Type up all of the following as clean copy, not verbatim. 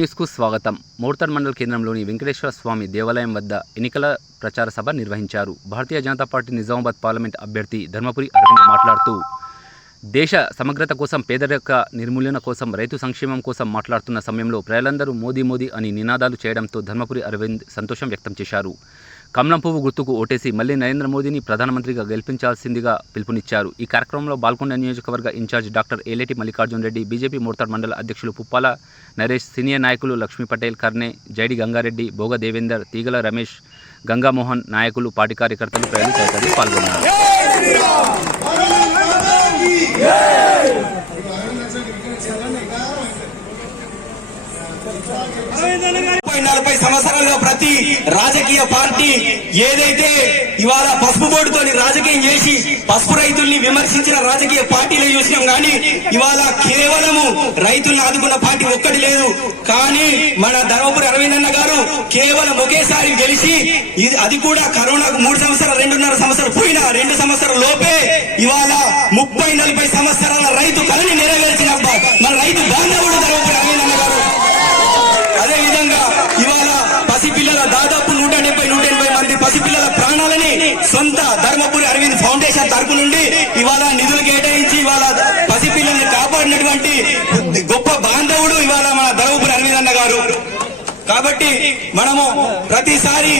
న్యూస్కు స్వాగతం. మోర్తాడ్ మండల కేంద్రంలోని వెంకటేశ్వర స్వామి దేవాలయం వద్ద ఎన్నికల ప్రచార సభ నిర్వహించారు. భారతీయ జనతా పార్టీ నిజామాబాద్ పార్లమెంట్ అభ్యర్థి ధర్మపురి అరవింద్ మాట్లాడుతూ దేశ సమగ్రత కోసం, పేదరిక నిర్మూలన కోసం, రైతు సంక్షేమం కోసం మాట్లాడుతున్న సమయంలో ప్రజలందరూ మోదీ మోదీ అని నినాదాలు చేయడంతో ధర్మపురి అరవింద్ సంతోషం వ్యక్తం చేశారు. కమలం పువ్వు గుర్తుకు ఓటేసి మళ్లీ నరేంద్ర మోదీని ప్రధానమంత్రిగా గెలిపించాల్సిందిగా పిలుపునిచ్చారు. ఈ కార్యక్రమంలో బాల్కొండ నియోజకవర్గ in charge doctor Eleti Mallikarjun Reddy, BJP Mortad మండల అధ్యక్షులు పుప్పాల నరేష్, సీనియర్ నాయకులు లక్ష్మీ పటేల్, కర్నే, జైడి గంగారెడ్డి, భోగ దేవేందర్, తీగల రమేష్, గంగామోహన్, నాయకులు, పార్టీ కార్యకర్తలు, ప్రజలు తదితరులు పాల్గొన్నారు. 40 సంవత్సరాలుగా ప్రతి రాజకీయ పార్టీ ఏదైతే ఇవాళ పసుపు బోర్డుతోని రాజకీయం చేసి పసుపు రైతుల్ని విమర్శించిన రాజకీయ పార్టీలు చూసినాం. కానీ ఇవాళ కేవలము రైతులను ఆదుకున్న పార్టీ ఒక్కటి లేదు. కానీ మన ధర్మపురి అరవింద్ అన్న గారు కేవలం ఒకేసారి గెలిచి, అది కూడా కరోనాకు 3 సంవత్సరాలు 2.5 సంవత్సరాలు పోయినా 2 సంవత్సరాల లోపే ఇవాళ 30-40 సంవత్సరాల రైతు కళని నెరవేర్చిన మన రైతు బాంధవుడు ధర్మపురి అరవింద్ అన్న గారు. అదే విధంగా ఇవాళ పసిపిల్లల దాదాపు 170-180 మంది పసిపిల్లల ప్రాణాలని సొంత ధర్మపురి అరవింద్ ఫౌండేషన్ తరపు నుండి ఇవాళ నిధులు కేటాయించి ఇవాళ పసిపిల్లల్ని కాపాడినటువంటి గొప్ప బాంధవుడు ఇవాళ మన ధర్మపురి అరవింద్ అన్న గారు. కాబట్టి మనము ప్రతిసారి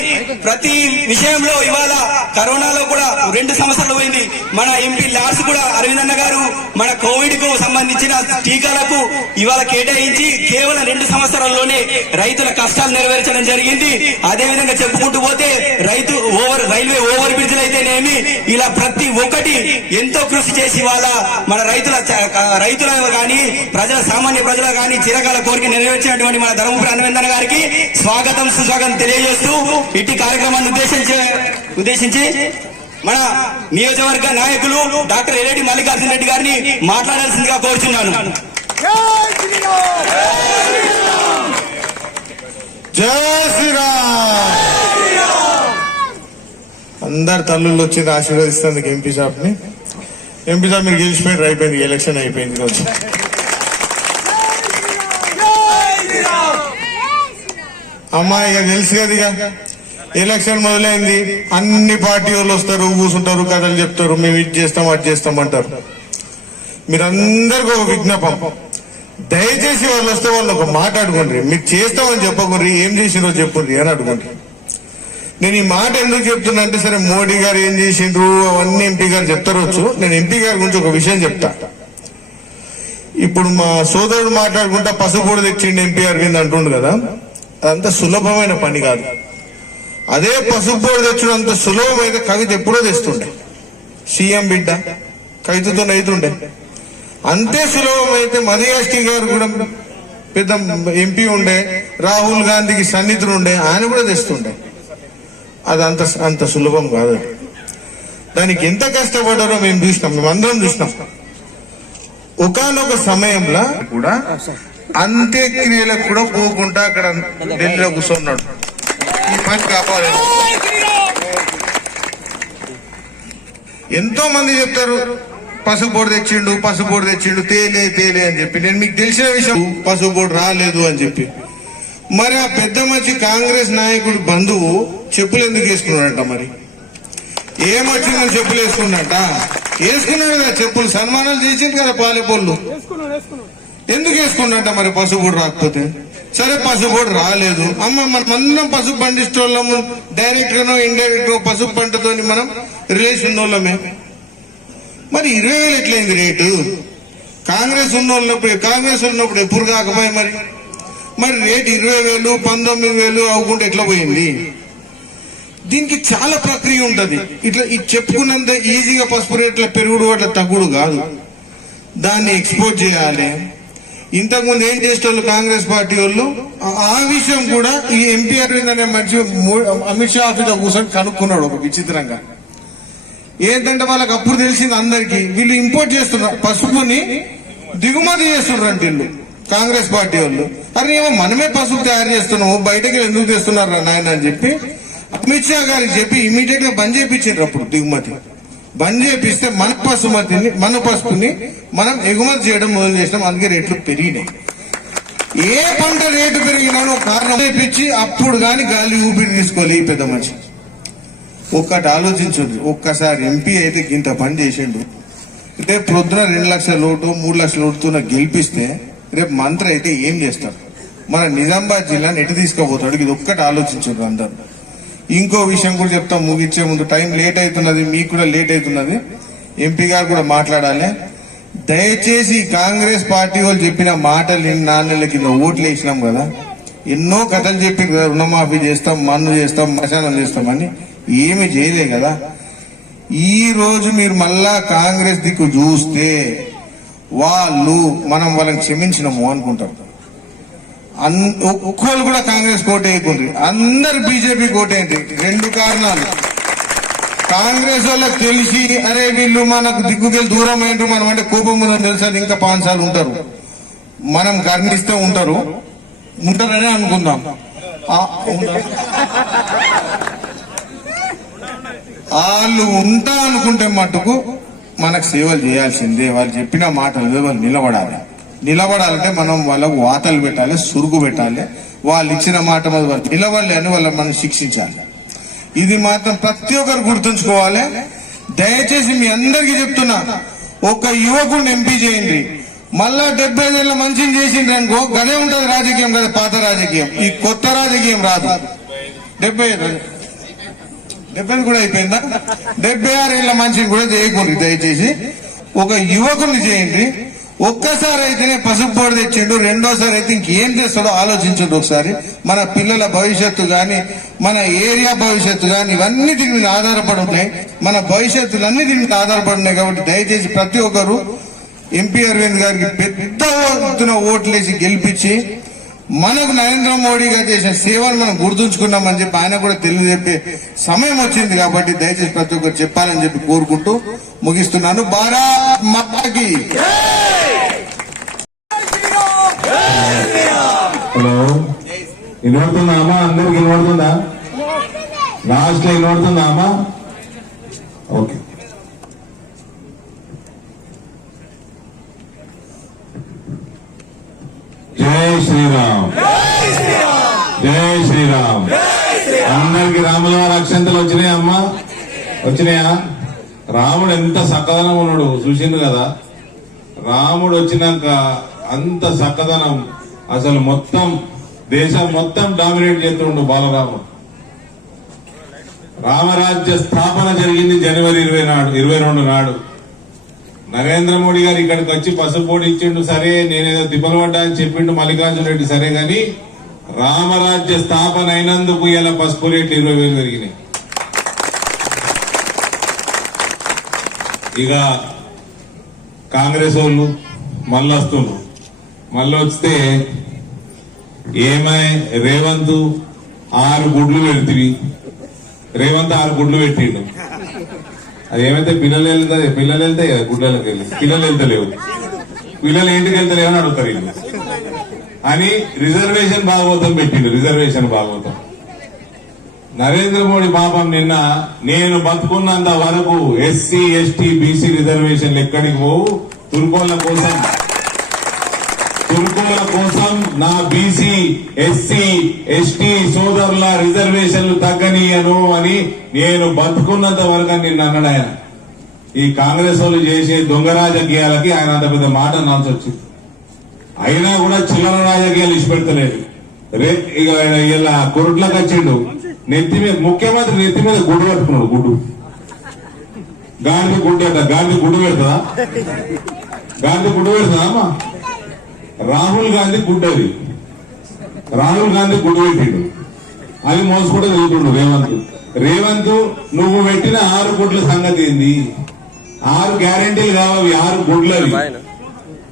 ప్రతి విషయంలో ఇవాళ కరోనాలో కూడా 2 సంవత్సరాలు పోయింది. మన ఎంపీ లాడ్స్ కూడా అరవింద్ అన్న గారు మన కోవిడ్ కు సంబంధించిన టీకాలకు ఇవాళ కేటాయించి కేవలం 2 సంవత్సరాల్లోనే రైతుల కష్టాలు నెరవేర్చడం జరిగింది. అదేవిధంగా చెప్పుకుంటూ పోతే రైల్వే ఓవర్ బ్రిడ్జ్లు అయితేనేమి ఇలా ప్రతి ఒక్కటి ఎంతో కృషి చేసి ఇవాళ మన రైతుల కానీ సామాన్య ప్రజలు కానీ చిరకాల కోరిక నెరవేర్చినటువంటి మన ధర్మపురి అరవింద్ అన్న గారికి స్వాగతం సుస్వాగతం తెలియజేస్తూ ఇట్టి కార్యక్రమాన్ని ఉద్దేశించి మన నియోజకవర్గ నాయకులు డాక్టర్ ఏలేటి మల్లికార్జున్ రెడ్డి గారిని మాట్లాడాల్సిందిగా కోరుచున్నాను. జై శ్రీరామ్. అందరు తల్లుళ్ళు వచ్చింది ఆశీర్వదిస్తుంది ఎంపీ సాబ్ మీరు గెలిచిపోయింది, అయిపోయింది, ఎలక్షన్ అయిపోయింది. రోజు అమ్మాయి ఇక తెలుసు కదా, ఇక ఎలక్షన్ మొదలైంది. అన్ని పార్టీ వాళ్ళు వస్తారు, కూర్చుంటారు, కథలు చెప్తారు, మేము ఇది చేస్తాం అది చేస్తాం అంటారు. మీరందరికీ ఒక విజ్ఞాపం, దయచేసి వాళ్ళు వస్తే వాళ్ళు ఒక మాట అడుగుండ్రి. మీరు చేస్తామని చెప్పకుండ్రి, ఏం చేసిండ్రో చెప్పుండ్రి అని అడుగుండ్రి. నేను ఈ మాట ఎందుకు చెప్తున్నా అంటే, సరే మోడీ గారు ఏం చేసిండ్రు అవన్నీ ఎంపీ గారు చెప్తారొచ్చు. నేను ఎంపీ గారి గురించి ఒక విషయం చెప్తా. ఇప్పుడు మా సోదరుడు మాట్లాడుకుంటా పసుపు కూడా తెచ్చిండు ఎంపీ అరవింద్ అంటుండు కదా, అదంత సులభమైన పని కాదు. అదే పసుపు బోర్డు తెచ్చడం అంత సులభమైతే కవిత ఎప్పుడో తెస్తుండే. సీఎం బిడ్డ కవితతో అవుతుండే. అంతే సులభమైతే మధుయాష్కి గారు కూడా పెద్ద ఎంపీ ఉండే, రాహుల్ గాంధీకి సన్నిహితుడు ఉండే, ఆయన కూడా తెస్తుండే. అది అంత సులభం కాదు. దానికి ఎంత కష్టపడ్డారో మేము చూసినాం, మేమందరం చూసినాం. ఒకానొక సమయంలో కూడా అంత్యక్రియలకు కూడా పోకుండా అక్కడ ఢిల్లీలో కూర్చున్నాడు. ఈ పని కాపాడలేదు. ఎంతో మంది చెప్తారు పసుపు బోర్డు తెచ్చిండు తేలే అని చెప్పి. నేను మీకు తెలిసిన విషయం, పసుపు బోర్డు రాలేదు అని చెప్పి. మరి ఆ పెద్ద మంచి కాంగ్రెస్ నాయకుడు బంధువు చెప్పులు ఎందుకు వేసుకున్నాడంట? మరి ఏమొచ్చిందని చెప్పులు వేసుకున్నట్ట? వేసుకున్నాడు కదా చెప్పులు, సన్మానాలు చేసింది కదా పాలెపోళ్ళు. ఎందుకు వేసుకున్నట్ట మరి పసుపు బోర్డు రాకపోతే? సరే పసుపు బోర్డు రాలేదు, మనం పసుపు పండిస్తోళ్ళము, డైరెక్ట్ గానో ఇండైరెక్ట్ పసుపు పంటతో మనం రిలేషన్ ఉన్నోళ్ళమే. మరి 20,000 ఎట్లయింది రేటు? కాంగ్రెస్ ఉన్నప్పుడు ఎప్పుడు కాకపోయి మరి రేటు 20,000 19,000 అవ్వకుండా ఎట్లా పోయింది? దీనికి చాలా ప్రక్రియ ఉంటది. ఇట్లా చెప్పుకున్నంత ఈజీగా పసుపు రేట్ల పెరుగుడు అట్లా తగ్గుడు కాదు. దాన్ని ఎక్స్పోర్ట్ చేయాలి. ఇంతకుముందు ఏం చేసేవాళ్ళు కాంగ్రెస్ పార్టీ వాళ్ళు, ఆ విషయం కూడా ఈ ఎంపీ అరవింద్ అనే మనిషి అమిత్ షా ఆఫీస్ లో కూర్చొని కనుక్కున్నాడు ఒక విచిత్రంగా. ఏంటంటే వాళ్ళకి అప్పుడు తెలిసింది అందరికి, వీళ్ళు ఇంపోర్ట్ చేస్తున్నారు, పసుపుని దిగుమతి చేస్తున్నారు వీళ్ళు కాంగ్రెస్ పార్టీ వాళ్ళు. అరే ఏమో మనమే పసుపు తయారు చేస్తున్నాము, బయటకి ఎందుకు తెస్తున్నారు నాయన అని చెప్పి అమిత్ షా గారికి చెప్పి ఇమీడియట్ గా బంద్ చేయించారు. అప్పుడు దిగుమతి బంద్ చేపిస్తే మన పసుపుని మనం ఎగుమతి చేయడం మొదలు చేసినాం. అందుకే రేట్లు పెరిగినాయి. ఏ పంట రేటు పెరిగినానో కారణం తెప్పించి అప్పుడు గాని గాలి ఊపిరి తీసుకోలే ఈ పెద్ద మనిషి. ఒక్కటి ఆలోచించండి, ఒక్కసారి ఎంపీ అయితే ఇంత పని చేసిండు, రేపు ప్రొద్దున 2 లక్షల ఓటు 3 లక్షల ఓటుతో గెలిపిస్తే రేపు మంత్రి అయితే ఏం చేస్తాడు? మన నిజామాబాద్ జిల్లాని ఎటు తీసుకుపోతాడు? ఇది ఒక్కటి ఆలోచించండి అందరు. ఇంకో విషయం కూడా చెప్తాం ముగించే ముందు, టైం లేట్ అవుతున్నది, మీకు కూడా లేట్ అవుతున్నది, ఎంపీ గారు కూడా మాట్లాడాలి. దయచేసి కాంగ్రెస్ పార్టీ వాళ్ళు చెప్పిన మాటలు 4 నెలల కింద ఓట్లు వేసినాం కదా, ఎన్నో కథలు చెప్పి రుణమాఫీ చేస్తాం, మన్ను చేస్తాం, మశానం చేస్తామని ఏమి చేయలే కదా. ఈ రోజు మీరు మళ్ళా కాంగ్రెస్ దిక్కు చూస్తే వాళ్ళు మనం వాళ్ళని క్షమించినాము అనుకుంటారు. ఒక్కళ్ళు కూడా కాంగ్రెస్ కోట వేయకుండ్రి, అందరు బీజేపీ కోటేయండి. 2 కారణాలు. కాంగ్రెస్ వాళ్ళకి తెలిసి అరే వీళ్ళు మనకు దిక్కుకెళ్ళి దూరం అయింటారు, మనం అంటే కోపం ఉందని తెలుసా, ఇంకా 5 సార్లు ఉంటారు, మనం కర్ణిస్తే ఉంటారనే అనుకుందాం. వాళ్ళు ఉంటా అనుకుంటే మట్టుకు మనకు సేవలు చేయాల్సిందే. వాళ్ళు చెప్పిన మాటలు వాళ్ళు నిలబడాలంటే మనం వాళ్ళకు వాతలు పెట్టాలి, సురుగు పెట్టాలి. వాళ్ళు ఇచ్చిన మాట మీద వాళ్ళు నిలబడలే అని వాళ్ళని మనం శిక్షించాలి. ఇది మాత్రం ప్రతి ఒక్కరు గుర్తుంచుకోవాలి. దయచేసి మీ అందరికీ చెప్తున్నా, ఒక యువకుడిని ఎంపీ చేయండి, మళ్ళా 75 ఏళ్ళ మంచిని చేసిండ్రు అనుకో, గదే ఉంటది రాజకీయం కదా, పాత రాజకీయం. ఈ కొత్త రాజకీయం రాదు. 70 కూడా అయిపోయిందా? 76 ఏళ్ళ మంచిని కూడా చేయకూడదు. దయచేసి ఒక యువకుడిని చేయండి. ఒక్కసారి అయితేనే పసుపు బోర్డు తెచ్చిండు, రెండోసారి అయితే ఇంకేం చేస్తాడో ఆలోచించండి ఒకసారి. మన పిల్లల భవిష్యత్తు గాని, మన ఏరియా భవిష్యత్తు గాని, ఇవన్నీ దీని మీద ఆధారపడి ఉన్నాయి. మన భవిష్యత్తులన్నీ దీని మీద ఆధారపడి ఉన్నాయి. కాబట్టి దయచేసి ప్రతి ఒక్కరు ఎంపీ అరవింద్ గారికి పెద్ద ఎత్తున ఓట్లేసి గెలిపించి మనకు నరేంద్ర మోడీ గారు చేసిన సేవలు మనం గుర్తుంచుకున్నామని చెప్పి ఆయన కూడా తెలియజెప్పే సమయం వచ్చింది. కాబట్టి దయచేసి ప్రతి ఒక్కరు చెప్పాలని చెప్పి కోరుకుంటూ ముగిస్తున్నాను. భారత్ మాతాకి. హలో, వినబడుతుందా అమ్మా? అందరికి వినబడుతుందా? లాస్ట్ లో వినబడుతుందా అమ్మా? ఓకే. జై శ్రీరామ్, జై శ్రీరామ్. అందరికి రాముల వారి అక్షంతలు వచ్చినాయా అమ్మా? వచ్చినాయా? రాముడు ఎంత చక్కదనం ఉన్నాడు చూసిండు కదా. రాముడు వచ్చినాక అంత చక్కదనం అసలు మొత్తం దేశం మొత్తం డామినేట్ చేస్తుండు బాలరాముడు. రామరాజ్య స్థాపన జరిగింది జనవరి 22 నాడు. నరేంద్ర మోడీ గారు ఇక్కడికి వచ్చి పసుపు బోర్డు ఇచ్చిండు, సరే నేనేదో దిబ్బలు పడ్డా అని చెప్పిండు మల్లికార్జున రెడ్డి, సరే గాని రామరాజ్య స్థాపన అయినందుకు ఇలా పసుపు రేట్లు 20,000 పెరిగినాయి. ఇక కాంగ్రెస్ వాళ్ళు మళ్ళీ వస్తుండ్రు. మళ్ళీ వస్తే ఏమై రేవంత్ 6 గుడ్లు పెడుతుంది. రేవంత్ 6 గుడ్లు పెట్టిండు. అది ఏమైతే పిల్లలు వెళ్తాయి కదా గుడ్లకి వెళ్ళి, పిల్లలు వెళ్తలేవు, పిల్లలు ఇంటికి వెళ్తలేవు అని అడుగుతారు వీళ్ళు అని రిజర్వేషన్ భాగవతం పెట్టిండు. రిజర్వేషన్ భాగవతం నరేంద్ర మోడీ పాపం నిన్న నేను బతుకున్నంత వరకు ఎస్సీ ఎస్టీ బీసీ రిజర్వేషన్లు ఎక్కడికి పోవు, తుర్కోళ్ల కోసం నా బీసీ ఎస్సీ ఎస్టీ సోదరుల రిజర్వేషన్లు తగ్గనీయను అని నేను బతుకున్నంత వరకు అని నిన్న అన్నాడు ఆయన. ఈ కాంగ్రెస్ వాళ్ళు చేసే దొంగ రాజకీయాలకి ఆయన అంత పెద్ద మాట అనాల్సి వచ్చింది. అయినా కూడా చిల్లర రాజకీయాలు ఇచ్చిపెడతలేదు. ఇక ఇలా కొరుట్లకు వచ్చిండు, నెత్తి మీద ముఖ్యమంత్రి నెత్తి మీద గుడ్డు పట్టుకున్నాడు. గుడ్డు గాంధీ గుడ్డు అంట. గాంధీ గుడ్డు పెడతా? గాంధీ గుడ్డు పెడతా అమ్మా? రాహుల్ గాంధీ గుడ్డది. రాహుల్ గాంధీ గుడ్డు పెట్టిండు, అది మోసకుండా వెళ్తుండు రేవంత్ నువ్వు పెట్టిన 6 గుడ్ల సంగతి ఏంది? 6 గ్యారంటీలు కావాలి, 6 గుడ్లవి.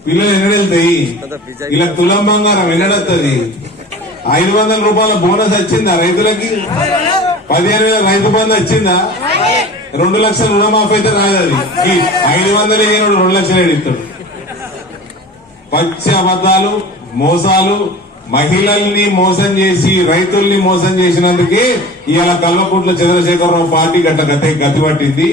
పిల్లలు ఎన్నడెళ్తాయి? ఇలా తులం బంగారం ఎన్నడెత్తది? 500 రూపాయల బోనస్ వచ్చిందా రైతులకి? 15,000 రైతు బంధు వచ్చిందా? 2 లక్షల రుణమాఫీ అయితే రాదు. 500 2 లక్షలు ఇస్తాడు. పచ్చి అబద్ధాలు, మోసాలు, మహిళల్ని మోసం చేసి రైతుల్ని మోసం చేసినందుకే ఇవాళ కల్వకుంట్ల చంద్రశేఖరరావు పార్టీ గతి పట్టింది.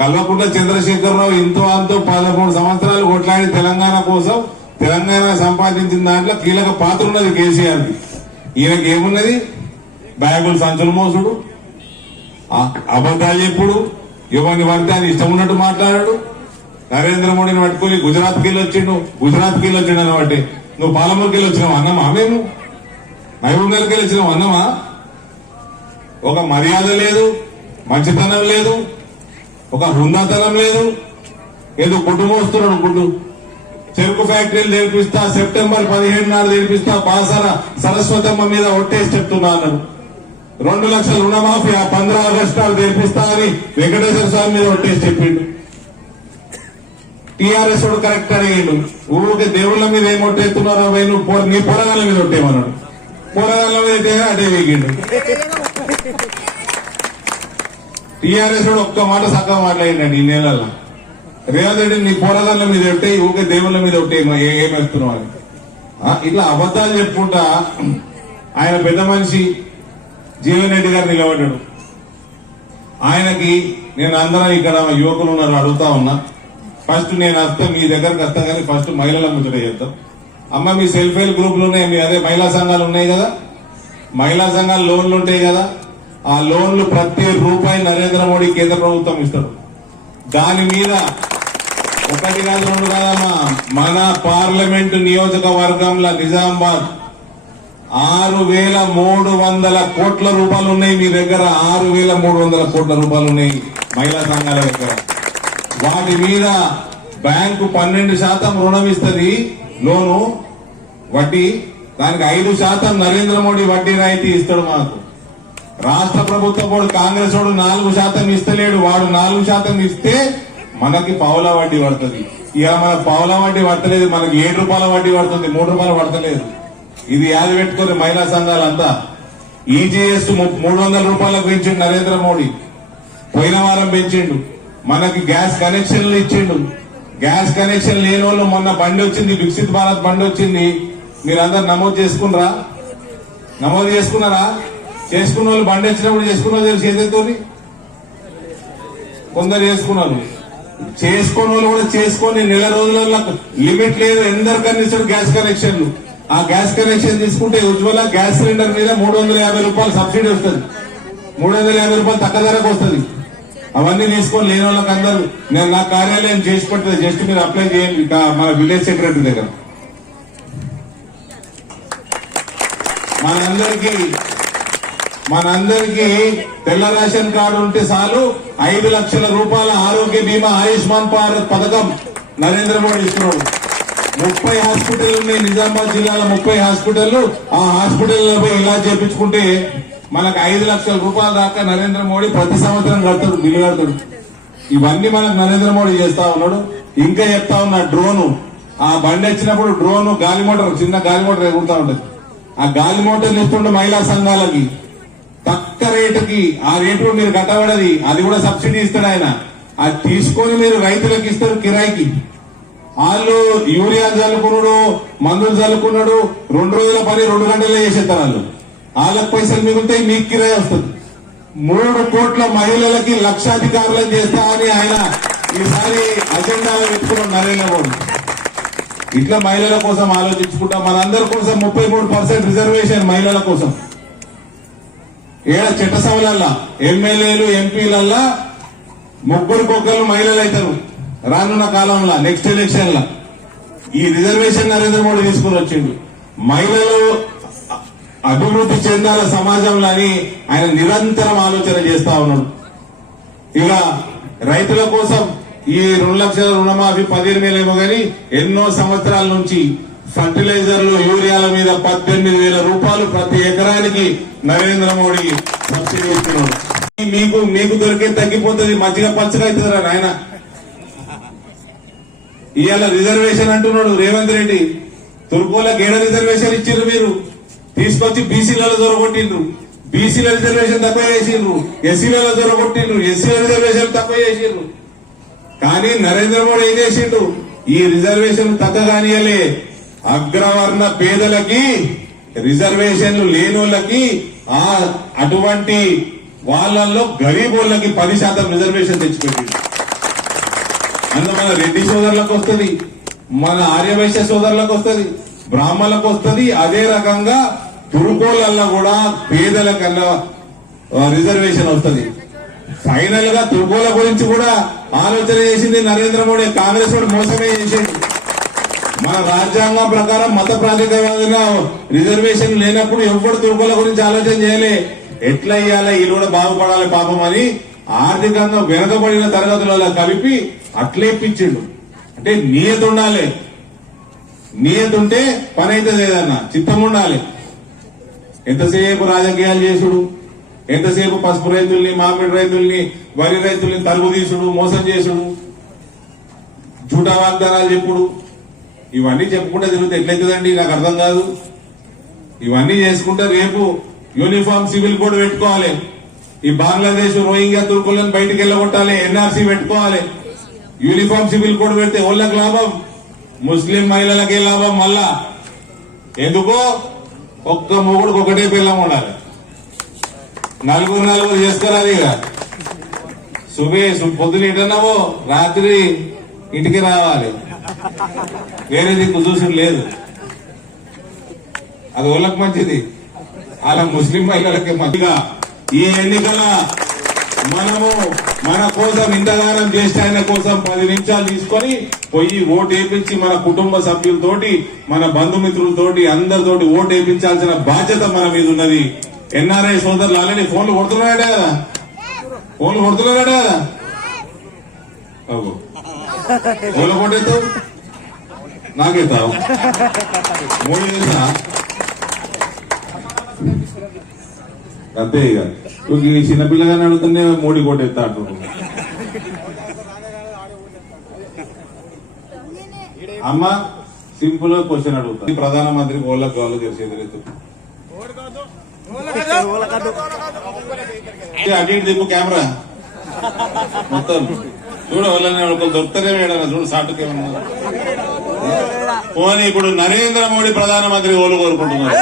కల్వకుంట్ల చంద్రశేఖరరావు ఇంతో అంతో 13 సంవత్సరాలు కొట్లాడి తెలంగాణ కోసం తెలంగాణ సంపాదించిన దాంట్లో కీలక పాత్ర ఉన్నది కేసీఆర్. ఈయనకి ఏమున్నది? బ్యాగులు సంచులు మోసుడు, అబద్ధాలు చెప్పుడు, ఎవరిని పడితే అని ఇష్టం ఉన్నట్టు మాట్లాడాడు. నరేంద్ర మోడీని పట్టుకుని గుజరాత్కి వెళ్ళి వచ్చిండు అనబట్టి నువ్వు పాలమూరుకి వెళ్ళి వచ్చినావు అన్నమా? మేము మహబూబ్ నగర్కి వెళ్ళి వచ్చినావు అన్నమా? ఒక మర్యాద లేదు, మంచితనం లేదు, ఒక హుందాతనం లేదు. ఏదో గుడ్డు మోస్తున్నాడు. గుడ్డు చెరుకు ఫ్యాక్టరీలు తెరిపిస్తా, సెప్టెంబర్ 17 నాడు తెరిపిస్తా, బాసర సరస్వతమ్మ మీద ఒట్టేసి చెప్తున్నా అన్నాడు. 2 లక్షల రుణమాఫీ 15 ఆగస్టు నాడు తెరిపిస్తా అని వెంకటేశ్వర స్వామి మీద ఒట్టేసి చెప్పిండు. టీఆర్ఎస్ వాడు కరెక్ట్ అడిగిండు. ఊరికి దేవుళ్ళ మీద ఏం ఒట్టేస్తున్నారో నువ్వు నీ పోరగాళ్ళ మీద ఒట్టేమన్నాడు. పోరగాళ్ళ మీద అయితే అటే వేగిండు. టీఆర్ఎస్ వాడు ఒక్క మాట సక్కగా మాట్లాడిండండి ఈ నెలల్లో. రేవంత్ రెడ్డి నీ పోరాదాల మీద ఒట్టే, ఊకే దేవుళ్ళ మీద ఒట్టే ఏమేస్తున్నావు అని ఇట్లా అబద్ధాలు చెప్పుకుంటా ఆయన పెద్ద మనిషి జీవన్ రెడ్డి గారు నిలబడ్డాడు. ఆయనకి నేను అందరం ఇక్కడ యువకులు ఉన్నారు అడుగుతా ఉన్నా. ఫస్ట్ నేను వస్తే మీ దగ్గరకు వస్తా కానీ ఫస్ట్ మహిళల ముచ్చట చేద్దాం. అమ్మ మీ సెల్ఫ్ హెల్ప్ గ్రూపులు ఉన్నాయి, మీ అదే మహిళా సంఘాలు ఉన్నాయి కదా, మహిళా సంఘాలు లోన్లు ఉంటాయి కదా, ఆ లోన్లు ప్రతి రూపాయి నరేంద్ర మోడీ కేంద్ర ప్రభుత్వం ఇస్తాడు. దాని మీద 1 కాదు 2 కాదమ్మా, మన పార్లమెంటు నియోజకవర్గంలో నిజామాబాద్ 6,300 కోట్ల రూపాయలు ఉన్నాయి మీ దగ్గర. 6,300 కోట్ల రూపాయలు ఉన్నాయి మహిళా సంఘాల దగ్గర. వాటి మీద బ్యాంకు 12% రుణం ఇస్తుంది, లోను వడ్డీ. దానికి 5% నరేంద్ర మోడీ వడ్డీ రాయితీ ఇస్తాడు మాకు. రాష్ట్ర ప్రభుత్వం వాడు కాంగ్రెస్ వాడు 4% ఇస్తలేడు. వాడు 4% ఇస్తే మనకి పావులా వడ్డీ పడుతుంది. ఇక మన పావులా వడ్డీ పడతలేదు, మనకి 7 రూపాయల వడ్డీ పడుతుంది, 3 రూపాయలు పడతలేదు. ఇది యాద పెట్టుకుని మహిళా సంఘాలంతా. ఈజీఎస్ 300 రూపాయలకు పెంచిండు నరేంద్ర మోడీ. పోయిన వారం పెంచిండు. మనకి గ్యాస్ కనెక్షన్లు ఇచ్చిండు. గ్యాస్ కనెక్షన్ లేని వాళ్ళు మొన్న బండి వచ్చింది, వికసిత్ భారత్ బండి వచ్చింది. మీరందరు నమోదు చేసుకున్నారా? చేసుకున్న వాళ్ళు బండి వచ్చినప్పుడు చేసుకున్న వాళ్ళు చేతితో కొందరు చేసుకున్నారు. చేసుకున్న వాళ్ళు కూడా చేసుకొని నెల రోజులలో లిమిట్ లేదు, ఎందరికన్నా ఇచ్చాడు గ్యాస్ కనెక్షన్లు. ఆ గ్యాస్ కనెక్షన్ తీసుకుంటే ఉజ్వల గ్యాస్ సిలిండర్ మీద 350 రూపాయలు సబ్సిడీ వస్తుంది, 350 రూపాయలు తక్కువ ధరకు వస్తుంది. అవన్నీ తీసుకొని లేని వాళ్ళకి అందరూ నేను నా కార్యాలయం చేసి పెడుతుంది, జస్ట్ మీరు అప్లై చేయండి మన విలేజ్ సెక్రటరీ దగ్గర. మనందరికీ తెల్ల రేషన్ కార్డు ఉంటే చాలు 5 లక్షల రూపాయల ఆరోగ్య బీమా ఆయుష్మాన్ భారత్ పథకం నరేంద్ర మోడీ ఇస్తున్నాడు. 30 హాస్పిటల్ ఉన్నాయి నిజామాబాద్ జిల్లాలో, 30 హాస్పిటల్. ఆ హాస్పిటల్లో పోయి ఇలా చేపించుకుంటే మనకు 5 లక్షల రూపాయల దాకా నరేంద్ర మోడీ ప్రతి సంవత్సరం కడతాడు, బిల్లు కడతాడు. ఇవన్నీ మనకు నరేంద్ర మోడీ చేస్తా ఉన్నాడు. ఇంకా చెప్తా ఉన్నా, డ్రోను, ఆ బండి వచ్చినప్పుడు డ్రోను గాలి మోటార్, చిన్న గాలి మోటార్ ఎగురుతా ఉంటది. ఆ గాలి మోటార్లు ఇస్తుండే మహిళా సంఘాలకి తక్కువ రేటుకి. ఆ రేటు మీరు కట్టబడది, అది కూడా సబ్సిడీ ఇస్తాడు ఆయన. అది తీసుకొని మీరు రైతులకు ఇస్తారు కిరాయికి. వాళ్ళు యూరియా చల్లుకున్నాడు, మందులు చల్లుకున్నాడు, 2 రోజుల పని 2 గంటల్లో చేసేస్తారు. వాళ్ళకి పైసలు మిగులుతాయి, మీకు కిరాయి వస్తుంది. 3 కోట్ల మహిళలకి లక్షాధికారులను చేస్తా అని ఆయన ఈసారి అజెండాలో పెట్టుకున్నాడు నరేంద్ర మోడీ. ఇట్లా మహిళల కోసం ఆలోచించుకుంటాం. మనందరి కోసం 33% రిజర్వేషన్ మహిళల కోసం. చట్టసభలల్లా ఎమ్మెల్యేలు ఎంపీలల్లా 3 మహిళలు అవుతారు రానున్న కాలంలో, నెక్స్ట్ ఎలక్షన్ లా. ఈ రిజర్వేషన్ నరేంద్ర మోడీ తీసుకుని వచ్చిండు. మహిళలు అభివృద్ధి చెందాల సమాజంలో అని ఆయన నిరంతరం ఆలోచన చేస్తా ఉన్నాడు. ఇక రైతుల కోసం ఈ 2 లక్షల రుణమాఫీ 15,000 ఏమో గానీ ఎన్నో సంవత్సరాల నుంచి ఫర్టిలైజర్లు యూరియాల మీద 18,000 రూపాయలు ప్రతి ఎకరానికి నరేంద్ర మోడీ సబ్సిడీ ఇస్తున్నాడు. మీకు దొరికే తగ్గిపోతుంది, మజ్జిగ పచ్చగా అవుతుందిరా నాయన. ఇవాళ రిజర్వేషన్ అంటున్నాడు రేవంత్ రెడ్డి. తుర్కోలకు 7 రిజర్వేషన్ ఇచ్చిండ్రు, మీరు తీసుకొచ్చి బీసీలలో దొరకొట్టిండ్రు. బీసీల రిజర్వేషన్ తక్కువ చేసిండ్రు, ఎస్సీలలో దొరకొట్టిండ్రు, ఎస్సీల రిజర్వేషన్ తక్కువ చేసిండ్రు. కానీ నరేంద్ర మోడీ ఏం చేసిండు? ఈ రిజర్వేషన్ తగ్గగానియలే, అగ్రవర్ణ పేదలకి రిజర్వేషన్లు లేనోళ్ళకి అటువంటి వాళ్ళల్లో గరీబోళ్ళకి 10% రిజర్వేషన్ తెచ్చిపెట్టింది. అందులో మన రెడ్డి సోదరులకు వస్తుంది, మన ఆర్యవైశ్య సోదరులకు వస్తుంది, బ్రాహ్మణులకు వస్తుంది. అదే రకంగా తురుకోళ్ళల్లో కూడా పేదలకల్లా రిజర్వేషన్ వస్తుంది. ఫైనల్ గా తురుకోల గురించి కూడా ఆలోచన చేసింది నరేంద్ర మోడీ. కాంగ్రెస్ వాడు మోసమే చేసింది. మన రాజ్యాంగం ప్రకారం మత ప్రాతిపదికన రిజర్వేషన్ లేనప్పుడు ఎవరు తురుకోల గురించి ఆలోచన చేయలే. ఎట్లా ఇయ్యాలి, వీళ్ళు కూడా బాగుపడాలి పాపం అని ఆర్థికంగా వెనకబడిన తరగతులలో కలిపి అట్లే ఇప్పించిండు. అంటే నియత ఉండాలి, నియత ఉంటే పని అవుతుంది. ఏదన్నా చిత్తం ఉండాలి. ఎంతసేపు రాజకీయాలు చేసుడు, ఎంతసేపు పసుపు రైతుల్ని, మామిడి రైతుల్ని, వరి రైతుల్ని తలుపు తీసుడు, మోసం చేసుడు, జూటా వాగ్దానాలు చెప్పుడు, ఇవన్నీ చెప్పుకుంటే తిరిగితే ఎట్లయితుందండి? నాకు అర్థం కాదు. ఇవన్నీ చేసుకుంటే రేపు యూనిఫామ్ సివిల్ కోడ్ పెట్టుకోవాలి. ఈ బంగ్లాదేశ్ రోహింగ్యా తుర్కులను బయటికి వెళ్ళగొట్టాలి. ఎన్ఆర్సీ పెట్టుకోవాలి. యూనిఫామ్ సివిల్ కోడ్ పెడితే వాళ్ళకి లాభం, ముస్లిం మహిళలకే లాభం. మళ్ళా ఎందుకో ఒక్క మొగుడికి ఒకటే పిల్లం ఉండాలి. నలుగురు చేసుకోరాదు. ఇక పొద్దున ఇంటున్నావో రాత్రి ఇంటికి రావాలి. వేరే దిక్కు చూసుడు లేదు. అది వాళ్ళకి మంచిది, అలా ముస్లిం మహిళలకి మంచిగా. ఈ ఎన్నికల మనము మన కోసం ఇంతగానం చేస్తే ఆయన కోసం 10 నిమిషాలు తీసుకొని పోయి ఓటు వేయించి మన కుటుంబ సభ్యులతోటి, మన బంధుమిత్రులతోటి, అందరితోటి ఓటు వేయించాల్సిన బాధ్యత మన మీద ఉన్నది. ఎన్ఆర్ఐ సోదరులు ఆల్రెడీ ఫోన్లు కొడుతున్నాడే కదా, ఫోన్లు కొడుతున్నాడే కదా. ఫోన్లు కొట్టేస్తావు, నాకెత్తావు. మోడీ తెలుసా? అంతే. ఇక ఈ చిన్నపిల్లగాని అడుగుతుంటే మోడీ కొట్టేస్తా అంటున్నాడు. అమ్మ సింపుల్ గా క్వశ్చన్ అడుగుతా. ప్రధానమంత్రికి ఓళ్ళకి కావాలి తెలిసి ఎదురెత్తు అటు ఇటు దిప్పు కెమెరా మొత్తం చూడ. వాళ్ళని ఒకరు దొరుకుతారే వేడన్నా చూడు సాటుకేమన్నా. పోనీ ఇప్పుడు నరేంద్ర మోడీ ప్రధానమంత్రి ఓళ్ళు కోరుకుంటున్నారు.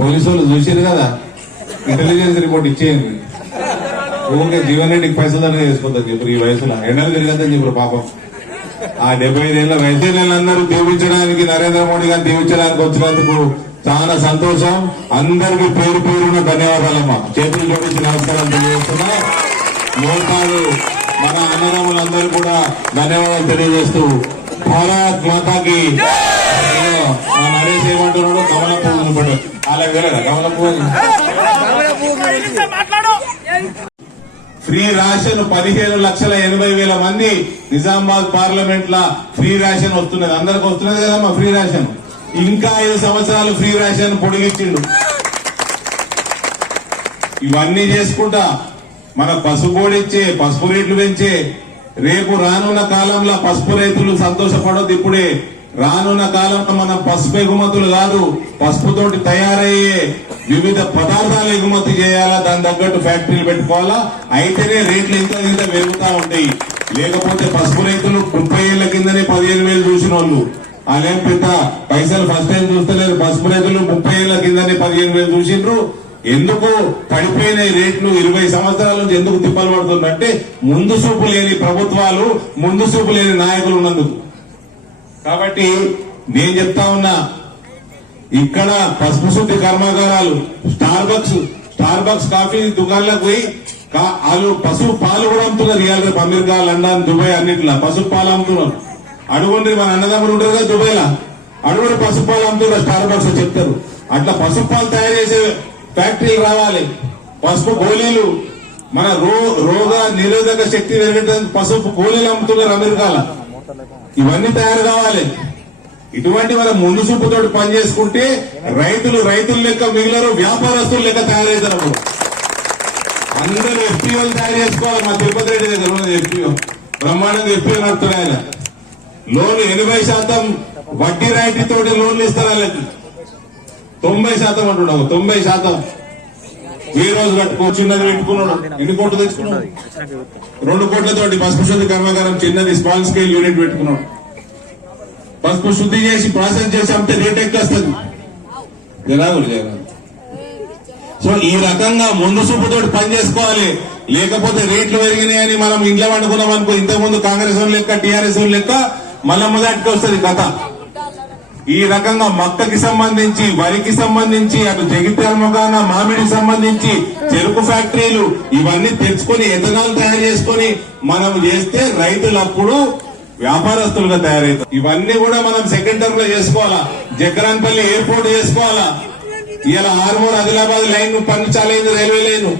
పోలీసు వాళ్ళు చూసారు కదా, ఇంటెలిజెన్స్ రిపోర్ట్ ఇచ్చేయండి. ఊరికే జీవన్ రెడ్డికి పైసలు దాన్ని చేసుకోద్దని చెప్పారు. ఈ వయసులో ఎండలు తిరగద్దని చెప్పారు. పాపం ఆ 75 ఏళ్ల వయసులందరూ దీవించడానికి, నరేంద్ర మోడీ గారిని దీవించడానికి వచ్చినందుకు చాలా సంతోషం. అందరికి పేరు పేరున ధన్యవాదాలమ్మా. చేతులు జోడించి నమస్కారాలు తెలియజేస్తున్నా. మోటారు మన అన్నదమ్ములందరూ కూడా ధన్యవాదాలు తెలియజేస్తూ భారత్ మాతాకి. మా నరేష్ ఏమంటున్నాడు? కమల పువ్వు పడు అలా వెళ్ళదా? కమల పువ్వు ఫ్రీ రేషన్ 15,80,000 మంది నిజామాబాద్ పార్లమెంట్ లా ఫ్రీ రేషన్ వస్తున్నది. అందరికి వస్తున్నది కదమ్మా ఫ్రీ రేషన్. ఇంకా 5 సంవత్సరాలు ఫ్రీ రేషన్ పొడిగించిండు. ఇవన్నీ చేసుకుంటా మన పసుపు పొడిచ్చే, పసుపు రేట్లు పెంచే, రేపు రానున్న కాలంలో పసుపు రైతులు సంతోషపడొద్దు. ఇప్పుడే రానున్న కాలంలో మనం పసుపు ఎగుమతులు కాదు, పసుపుతోటి తయారయ్యే వివిధ పదార్థాలు ఎగుమతి చేయాలా, దాని తగ్గట్టు ఫ్యాక్టరీలు పెట్టుకోవాలా. అయితేనే రేట్లు ఇంత పెరుగుతా ఉంటాయి. లేకపోతే పసుపు రైతులు 30 ఏళ్ల కిందనే 15,000 చూసిన వాళ్ళు, వాళ్ళేం పెద్ద పైసలు ఫస్ట్ టైం చూస్తలేరు. పసుపు రైతులు 30 ఏళ్ల కిందనే 15,000 చూసిండ్రు. ఎందుకు పడిపోయిన రేట్లు 20 సంవత్సరాల నుంచి ఎందుకు తిప్పలు పడుతుందంటే ముందు చూపు లేని ప్రభుత్వాలు, ముందు చూపు లేని నాయకులు ఉన్నందుకు. కాబట్టి నేను చెప్తా ఉన్నా, ఇక్కడ పసుపు శుద్ధి కర్మాగారాలు, స్టార్ బక్స్ కాఫీ దుకాణాలకు పోయి వాళ్ళు పసుపు పాలు కూడా అమ్ముతున్నారు. ఇవాళ రేపు అమెరికా, లండన్, దుబాయ్ అన్నింటిలో పసుపు పాలు అమ్ముతున్నారు. అడుగుండ్రి మన అన్నదమ్ములు ఉంటారు కదా దుబాయ్ లా, అడుగుండ్రి పసుపు పాలు అమ్ముతున్నారు. స్టార్ బక్స్ చెప్తారు. అట్లా పసుపు పాలు తయారు చేసే ఫ్యాక్టరీలు రావాలి. పసుపు గోళీలు, మన రోగ నిరోధక శక్తి పెరగడానికి పసుపు గోళీలు అమ్ముతున్నారు అమెరికాలో. ఇవన్నీ తయారు కావాలి. ఇటువంటి వాళ్ళ ముందు చూపుతో పని చేసుకుంటే రైతులు లెక్క మిగిలరు, వ్యాపారస్తులు లెక్క తయారవుతారు. అందరూ ఎఫ్పీఓలు తయారు చేసుకోవాలి. మా తిరుపతి రెడ్డి దగ్గర ఉన్నది ఎఫ్పీఓ, బ్రహ్మాండంగా ఎఫ్పీఓ నడుపుతారు ఆయన. లోన్ 80% వడ్డీ రాయితీ తోటి లోన్లు ఇస్తారు వాళ్ళకి. 90% అంటున్నావు, 90% ఈ రోజు కట్టుకో. చిన్నది పెట్టుకున్నాడు, ఎన్ని కోట్లు తెచ్చుకున్నాడు? 2 కోట్లతోటి పసుపు శుద్ధి కర్మాగారం చిన్నది స్మాల్ స్కేల్ యూనిట్ పెట్టుకున్నాడు. పసుపు శుద్ధి చేసి ప్రాసెస్ చేసి అమ్మితే రేట్ ఎక్కువ వస్తుంది. జనాలు సో ఈ రకంగా ముందు చూపుతోటి పని చేసుకోవాలి. లేకపోతే రేట్లు పెరిగినాయని మనం ఇంట్లో వండుకున్నాం అనుకో, ఇంతకుముందు కాంగ్రెస్ వాళ్ళు లెక్క టీఆర్ఎస్ వాళ్ళు లెక్క మళ్ళా మొదటికి వస్తుంది కథ. ఈ రకంగా మక్కకి సంబంధించి, వరికి సంబంధించి, అటు జగిత్యాల మొగాన మామిడికి సంబంధించి చెరుకు ఫ్యాక్టరీలు ఇవన్నీ తెచ్చుకొని ఎథనాల్ తయారు చేసుకొని మనం చేస్తే రైతులు అప్పుడు వ్యాపారస్తులుగా తయారవుతారు. ఇవన్నీ కూడా మనం సెకండ్ టర్మ్ లో చేసుకోవాలా. జగరాన్పల్లి ఎయిర్పోర్ట్ చేసుకోవాలా. ఇలా ఆర్మూర్ ఆదిలాబాద్ లైన్ పని చాలైంది, railway line.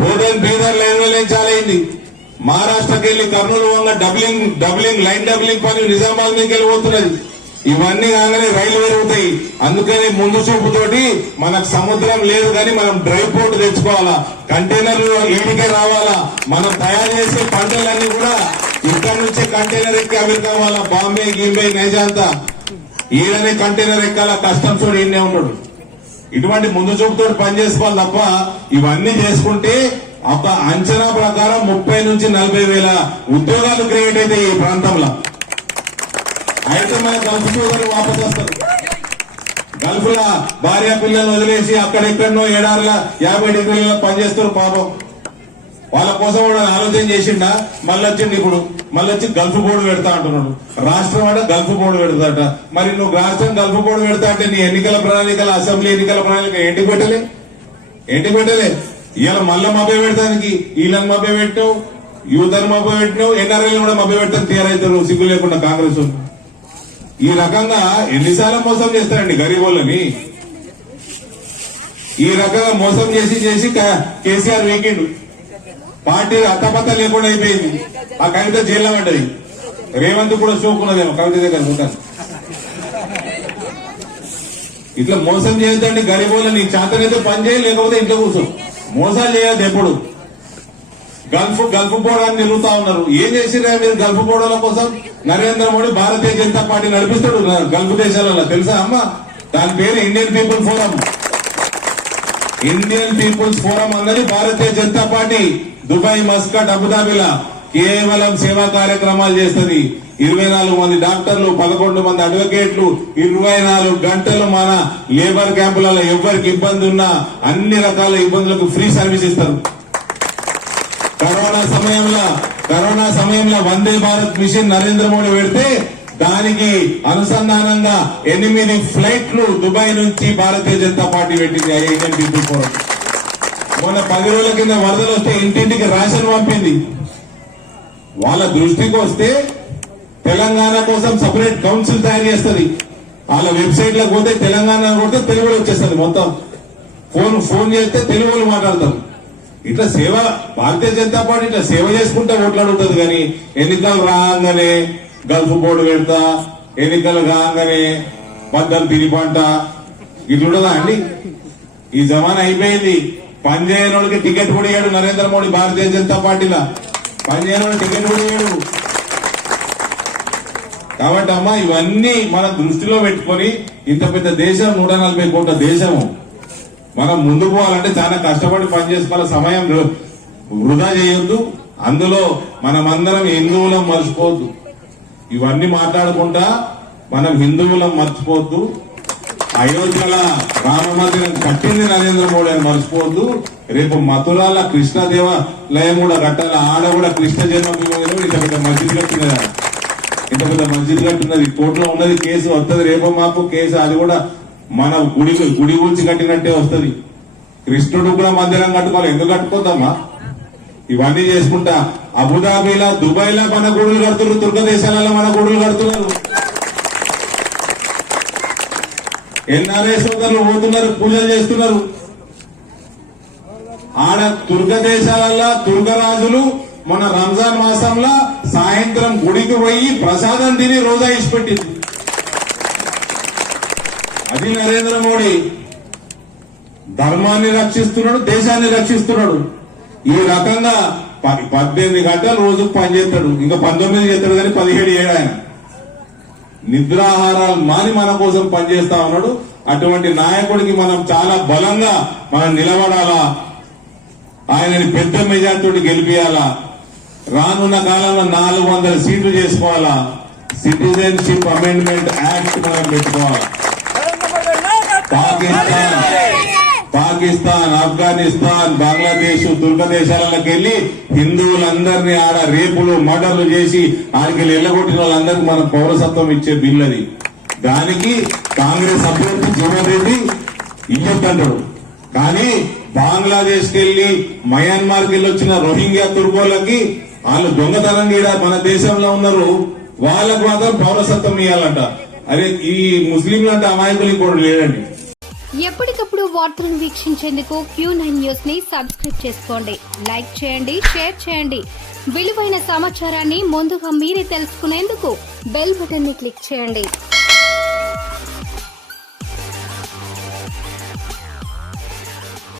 Bodhan Bidar railway line చాలైంది. మహారాష్ట్రకి వెళ్లి కర్నూలు వంగ డబ్లింగ్ లైన్ డబ్లింగ్ పని నిజామాబాద్ మీదకి వెళ్ళిపోతున్నది. ఇవన్నీ కాగానే రైలు పెరుగుతాయి. అందుకని ముందు చూపుతోటి మనకు సముద్రం లేదు కానీ మనం డ్రై పోర్ట్ తెచ్చుకోవాలా. కంటైనర్లు ఏడికే రావాలా. మనం తయారు చేసే పంటలన్నీ కూడా ఇక్కడ నుంచే కంటైనర్ ఎక్కి అమెరికా వాళ్ళ బాంబే గింబే నైజాంతా ఈడనే కంటైనర్ ఎక్కాల. కస్టమ్స్ కూడా ఈయనే ఉన్నాడు. ఇటువంటి ముందు చూపుతో పని చేసుకోవాలి తప్ప ఇవన్నీ చేసుకుంటే ఒక అంచనా ప్రకారం 30 నుంచి 40 వేల ఉద్యోగాలు క్రియేట్ అయితే ఈ ప్రాంతంలో. అయితే మన గల్ఫ్ సోదరులు వాపసు వస్తారు. గల్ఫ్ లా భార్య పిల్లలు వదిలేసి అక్కడెక్కడనో 50 డిగ్రీలలో పనిచేస్తారు. పాపం వాళ్ళ కోసం కూడా ఆలోచన చేసిండా. మళ్ళీ వచ్చింది ఇప్పుడు మళ్ళీ వచ్చి గల్ఫ్ బోర్డు పెడతా అంటున్నాడు. రాష్ట్రం అంటే గల్ఫ్ బోర్డు పెడతాట. మరి నువ్వు రాష్ట్రం గల్ఫ్ బోర్డు పెడతా అంటే నీ ఎన్నికల ప్రణాళికలు, అసెంబ్లీ ఎన్నికల ప్రణాళిక ఏంటికి పెట్టలే. ఇవాళ మళ్ళా మభ్య పెడతానికి వీళ్ళని మభ్య పెట్టావు, యూతను మభ్య పెట్టినావు, ఎన్ఆర్ఐలు కూడా మభ్య పెడతాను తీరైతారు సిగ్గు లేకుండా కాంగ్రెస్. ఈ రకంగా ఎన్నిసార్లు మోసం చేస్తారండి గరీబోళ్ళని. ఈ రకంగా మోసం చేసి కేసీఆర్ వీకెండ్ పార్టీ అత్తపత్త లేకుండా అయిపోయింది. ఆ కవిత జైల్లో పడ్డది. రేవంత్ కూడా చూకున్నదేమో కవిత దగ్గర ఉంటాను. ఇట్లా మోసం చేయొద్దండి గరీబోళ్ళని. చేతనైతే పని చేయాలి, లేకపోతే ఇంట్లో కూర్చో. మోసాలు చేయొద్దు ఎప్పుడు. గల్ఫ్ పోవడానికి నిలుగుతా ఉన్నారు. ఏం చేసిరా మీరు గల్ఫ్ పోవడాల కోసం? నరేంద్ర మోడీ భారతీయ జనతా పార్టీ నడిపిస్తాడు గల్ఫ్ దేశాలలో, తెలుసా అమ్మా? దాని పేరు Indian people forum. Indian people's forum అన్నది Bharatiya Janata Party Dubai, Muscat, అబుదాబిలా కేవలం సేవా కార్యక్రమాలు చేస్తుంది. 24 మంది డాక్టర్లు, 11 మంది అడ్వకేట్లు, 24 గంటలు మన లేబర్ క్యాంపులలో ఎవరికి ఇబ్బంది ఉన్నా అన్ని రకాల ఇబ్బందులకు ఫ్రీ సర్వీస్ ఇస్తారు. కరోనా సమయంలో వందే భారత్ మిషన్ నరేంద్ర మోడీ పెడితే దానికి అనుసంధానంగా 8 ఫ్లైట్లు దుబాయ్ నుంచి భారతీయ జనతా పార్టీ పెట్టింది. ఇండియన్ పీపుల్ ఫోరం మొన్న 10 రోజుల కింద వరదలు వస్తే ఇంటింటికి రేషన్ పంపింది. వాళ్ళ దృష్టికి వస్తే తెలంగాణ కోసం సపరేట్ కౌన్సిల్ తయారు చేస్తుంది. వాళ్ళ వెబ్సైట్ లోకి పోతే తెలంగాణ కొడితే తెలుగులో వచ్చేస్తుంది. మొత్తం ఫోన్ చేస్తే తెలుగులో మాట్లాడతారు. ఇట్లా సేవ భారతీయ జనతా పార్టీ ఇట్లా సేవ చేసుకుంటే ఓట్లు అడుగుతుంది. కానీ ఎన్నికలు రాగానే గల్ఫ్ బోర్డు పెడతా, ఎన్నికలు రాగానే మద్దతు తిరిగి పంట ఇట్లుండదా అండి? ఈ జమానా అయిపోయింది. పనిచేయనోడికి టికెట్ కూడా ఇయ్యాడు నరేంద్ర మోడీ భారతీయ జనతా పార్టీలో. పనిచేయనోడు టికెట్ కూడా ఇయ్యాడు. కాబట్టి అమ్మా ఇవన్నీ మన దృష్టిలో పెట్టుకొని ఇంత పెద్ద దేశం, 140 కోట్ల దేశము, మనం ముందుకు పోవాలంటే చాలా కష్టపడి పనిచేసుకోవాలి. సమయం వృధా చేయొద్దు. అందులో మనమందరం హిందువులం మర్చిపోవద్దు. ఇవన్నీ మాట్లాడుకుంటా మనం హిందువులం మర్చిపోవద్దు. అయోధ్యలో రామ మందిరం కట్టింది నరేంద్ర మోడీ అని మర్చిపోవద్దు. రేపు మథురాల కృష్ణ దేవాలయం కూడా కట్టాలి. ఆడ కూడా కృష్ణ జన్మభూమి ఇంత పెద్ద మస్జిద్ కట్టినది. ఇంత పెద్ద మస్జిద్ కట్టినది. కోర్టులో ఉన్నది. కేసు వస్తుంది రేపు మాపు కేసు. అది కూడా మన గుడి గురించి కట్టినట్టే వస్తుంది. కృష్ణుడు కూడా మందిరం కట్టుకోవాలి. ఎందుకు కట్టుకోద్దామా? ఇవన్నీ చేసుకుంటా అబుదాబిలా, దుబాయ్లా మన గుడులు కడుతున్నారు. తుర్క దేశాలలో మన గుడులు కడుతున్నారు. ఎన్ఆర్ఐ సోదరులు పోతున్నారు, పూజలు చేస్తున్నారు. ఆడ తుర్క దేశాలలో తుర్కరాజులు మన రంజాన్ మాసంలో సాయంత్రం గుడికి పోయి ప్రసాదం తిని రోజా ఇచ్చిపెట్టింది. శ్రీ నరేంద్ర మోడీ ధర్మాన్ని రక్షిస్తున్నాడు, దేశాన్ని రక్షిస్తున్నాడు. ఈ రకంగా 18 గంటలు రోజుకు పనిచేస్తాడు, ఇంకా 19 చేస్తాడు కానీ 17 ఏడు ఆయన నిద్రాహారాలు మాని మన కోసం పనిచేస్తా ఉన్నాడు. అటువంటి నాయకుడికి మనం చాలా బలంగా మనం నిలబడాలా, ఆయనని పెద్ద మెజార్టీతో గెలిపియాలా. రానున్న కాలంలో 400 సీట్లు చేసుకోవాలా. సిటిజన్షిప్ అమెండ్మెంట్ యాక్ట్ మనం పెట్టుకోవాలి. పాకిస్తాన్, ఆఫ్ఘనిస్తాన్, బంగ్లాదేశ్, తుర్క దేశాలకు వెళ్లి హిందువులందరినీ ఆడ రేపులు మర్డర్లు చేసి ఆడికి వెళ్ళగొట్టిన వాళ్ళందరికీ మనం పౌరసత్వం ఇచ్చే బిల్ అది. దానికి కాంగ్రెస్ అభ్యర్థి జగన్ రెడ్డి ఇయ్యొద్దంటాడు. కానీ బంగ్లాదేశ్ కి వెళ్లి మయన్మార్ కి వెళ్ళి వచ్చిన రోహింగ్యా తుర్కోలకి వాళ్ళు దొంగతనం కూడా మన దేశంలో ఉన్నారు, వాళ్ళకు మాత్రం పౌరసత్వం ఇవ్వాలంట. అదే ఈ ముస్లింలంటే అమాయకులు ఇంకోటి లేడండి. ఎప్పటికప్పుడు వార్తలను వీక్షించేందుకు Q9 న్యూస్ ని సబ్స్క్రైబ్ చేసుకోండి, లైక్ చేయండి, షేర్ చేయండి. విలువైన సమాచారాన్ని ముందుగా మీరే తెలుసుకునేందుకు బెల్ బటన్ ని క్లిక్ చేయండి.